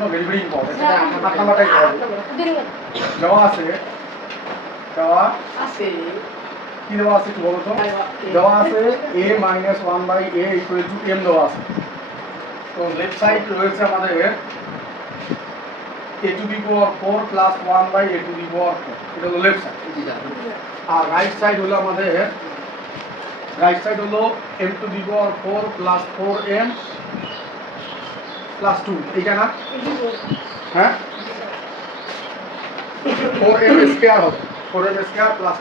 জন্য very very important. 8 নাম্বারটাই দেওয়া আছে কি দেওয়া আছে একটু বলো তো? দেওয়া আছে a - 1/a = m দেওয়া আছে। তো লেফট সাইড রয়েছে আমাদের a to the power 4 plus 1/a to the power 4, এটা হলো লেফট সাইড। আর রাইট সাইড হলো আমাদের m to the power 4 plus 4m plus 2, এইটা না? হ্যাঁ 4m স্কয়ার হবে, 4m স্কয়ার প্লাস,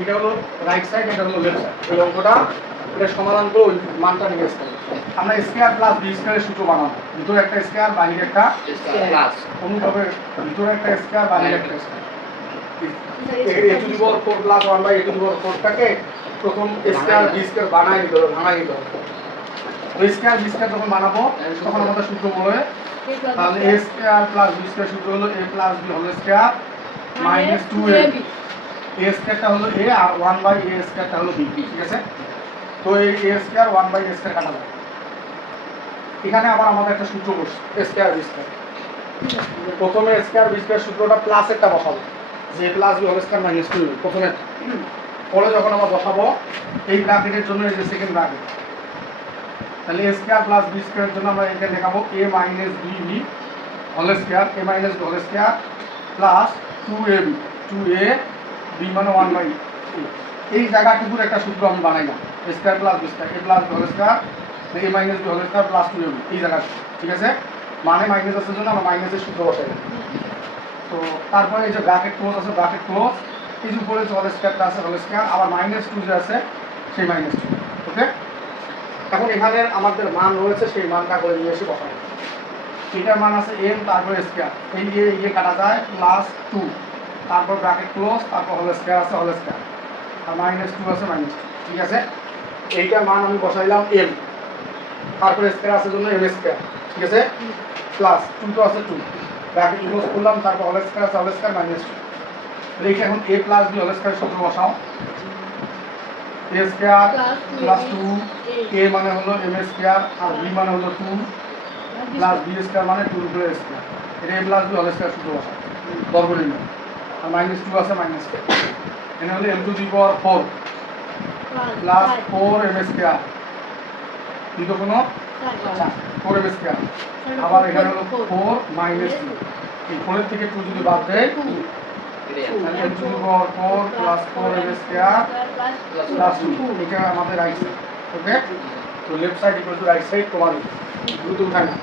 এটা হলো রাইট সাইড, এটা হলো লেফট সাইড। এই অঙ্কটা এটা সমাধান করে ওই মানটা নিয়ে আসতে হবে। আমরা স্কয়ার প্লাস বি স্কয়ারের সূত্র বানাবো। ভিতরে একটা স্কয়ার বাইরে একটা প্লাস, অনুভাবে ভিতরে একটা স্কয়ার বাইরে একটা square. a to the power 4 plus 1/a to the power 4 টাকে প্রথম স্কয়ার বি স্কয়ার বানাই নিতে হবে, ভাঙাই নিতে হবে। ওই স্কয়ার বি স্কয়ার যখন বানাবো তখন আমাদের সূত্র বলে, তাহলে a square plus B square সূত্র হলো a plus b whole square minus 2ab। a স্কয়ারটা হলো a আর 1/a স্কয়ারটা হলো b, ঠিক আছে? তো এই a স্কয়ার 1/a স্কয়ার কাটা যাবে। এখানে আবার আমাদের একটা সূত্র বসছে a স্কয়ার b স্কয়ার। প্রথমে a স্কয়ার b স্কয়ার সূত্রটা প্লাস একটা বসাবো, যে a plus b whole square minus 2 প্রথমে। পরে যখন আমরা বসাবো এই ব্র্যাকেটের জন্য এই যে সেকেন্ড ব্র্যাকেট, তাহলে a স্কয়ার প্লাস b স্কয়ারের জন্য আমরা এখানে দেখাবো a minus bb whole square, a minus b whole square plus 2ab, 2ab মানে 1/a। এই জায়গাটুকুর একটা সূত্র আমি বানাইলাম, a square plus b square, a plus b whole square a minus b whole square plus 2ab, এই জায়গাটা, ঠিক আছে? মানে মাইনাস আছে জন্য আমরা মাইনাসের সূত্র বসাইলাম। তো তারপরে এই যে ব্র্যাকেট ক্লোজ আছে, ব্র্যাকেট ক্লোজ, এই যে উপরে যে হোল স্কয়ারটা আছে হোল স্কয়ার, আবার মাইনাস 2 যে আছে সেই মাইনাস 2, ওকে? এখন এখানে আমাদের মান রয়েছে, সেই মানটা করে নিয়ে এসে বসাবো। এটার মান আছে m, তারপরে স্কয়ার, এই দিয়ে কাটা যায় প্লাস 2, তারপর ব্র্যাকেট ক্লোজ, তারপর হোল স্কয়ার আছে হোল স্কয়ার, আর মাইনাস 2 আছে মাইনাস 2, ঠিক আছে? এইটার মান আমি বসাইলাম m, তারপরে স্কয়ার আছে জন্য m স্কয়ার, ঠিক আছে? প্লাস 2 তো আছে 2, ব্র্যাকেট ক্লোজ করলাম, তারপর হোল স্কয়ার আছে হোল স্কয়ার মাইনাস 2। তাহলে এইটা এখন a plus b whole square সূত্র বসাও, a স্কয়ার প্লাস 2, a মানে হলো m স্কয়ার আর b মানে হলো 2 প্লাস b স্কয়ার মানে 2 উপরে স্কয়ার, এটা a plus b whole square সূত্র বসাও, বর্গমূল, আর মাইনাস 2 আছে মাইনাস 2, এখানে হলো m to the power 4 plus 4m square, দ্বিতীয় কোনো 4m স্কয়ার, আবার এখানে হলো 4 মাইনাস 2, এই 4 এর থেকে 2 যদি বাদ দেয় তাহলে m to the power 4 plus 4m square plus 2, এটা আমাদের রাইট সাইড, ওকে? তো left side equal to right side, তোমার দ্রুত উঠায় না।